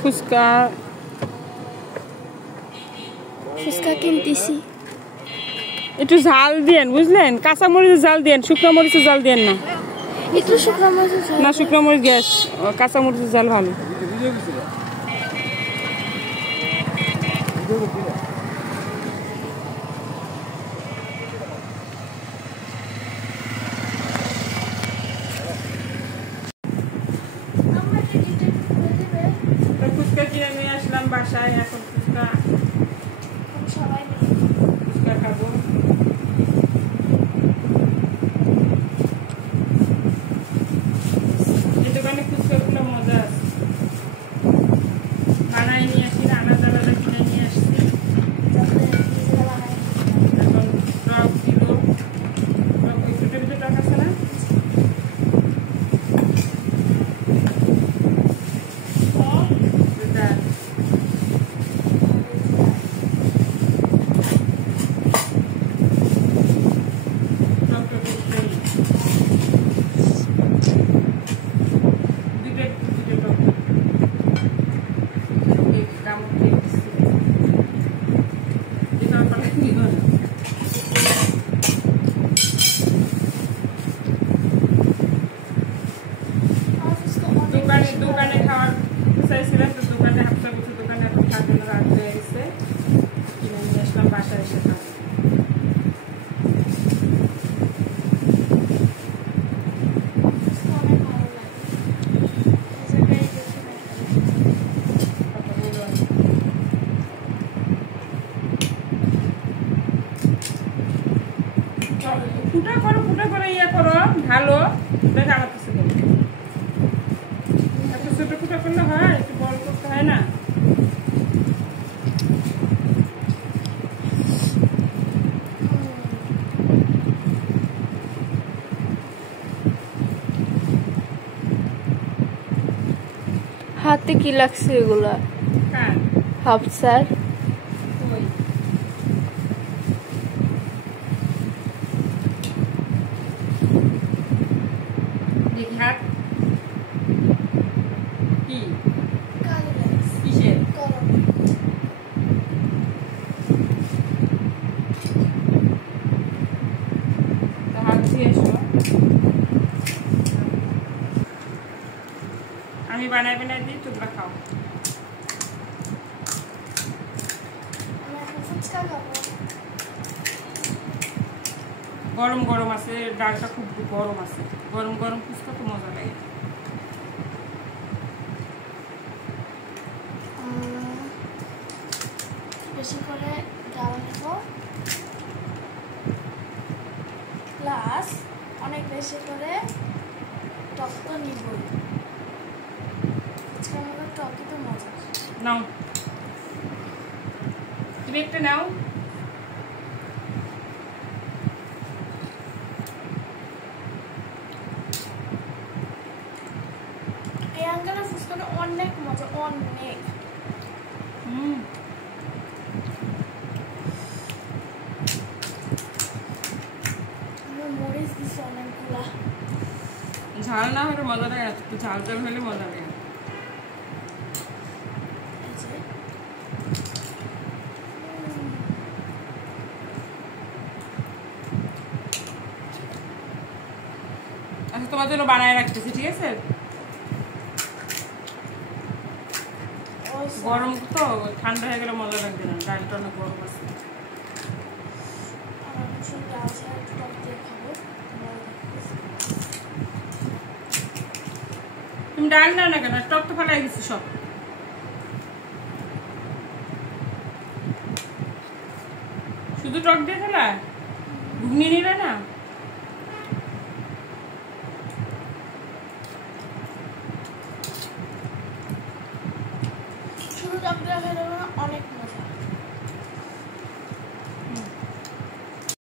ফুচকা ফুচকা কিনতেছি। একটু ঝাল দিয়েন, বুঝলেন? কাঁচা মরিচের ঝাল দিয়েন, শুকনো মরিচের ঝাল দিয়েন না। একটু শুকনো মরিচের ঝাল না, শুকনো মরিচ গ্যাস, কাঁচা মরিচের ঝাল ভালো। ফুচকা কিনে নিয়ে আসলাম বাসায়, এখন ফুচকা খাবো। এই দোকানে ফুচকাগুলো মজা আছে, বানাই নিয়ে আসি, আলাদা আলাদা কিনে নিয়ে আসছি। এখন টক দিব, ওই ছোটো ছোটো টক আছে না, দোকানে খাওয়ার চাইছিলাম তো, দোকানে হাফসা বছর দোকানে এখন থাকবে না, রাত হয়ে গেছে, কিনে নিয়ে আসলাম বাসায় এসে খাবো। ফুটা করে ইয়ে করো, ভালো দেখ আমার কাছে এত ছোট ফুটা করলে হয়, একটু বড় করতে হয় না। হাতে কি লাগছে এগুলা? হাফসার হাত কি কিসের হাত দিয়ে এসো, আমি বানাই দিই, তোমরা খাও। গরম গরম আছে, ডালটা খুব গরম আছে, গরম গরম ফুচকা তো মজা লাগে। বেশি করে ডাল নেব, প্লাস অনেক বেশি করে টক তো নিবই, ফুচকার মধ্যে টকই তো মজা। নাও, তুমি একটা নাও। এই আঙ্কেলের ফুচকাটা অনেক মজা, অনেক। মরিচ দিচ্ছে অনেকগুলা, ঝাল না হলে মজা লাগে, ঝাল ঝাল হলে মজা লাগে। আচ্ছা, তোমার জন্য বানায় রাখতেছি, ঠিক আছে? গরম তো, ঠান্ডা হয়ে গেলে মজা লাগবে না, ডালটা অনেক গরম আছে। তুমি ডাল নাও না কেন? টক তো ফেলাই গেছি সব। শুধু টক দিয়ে ফেলা, ঘুগনি নিলে না? শুধু টক দিয়ে ফেলে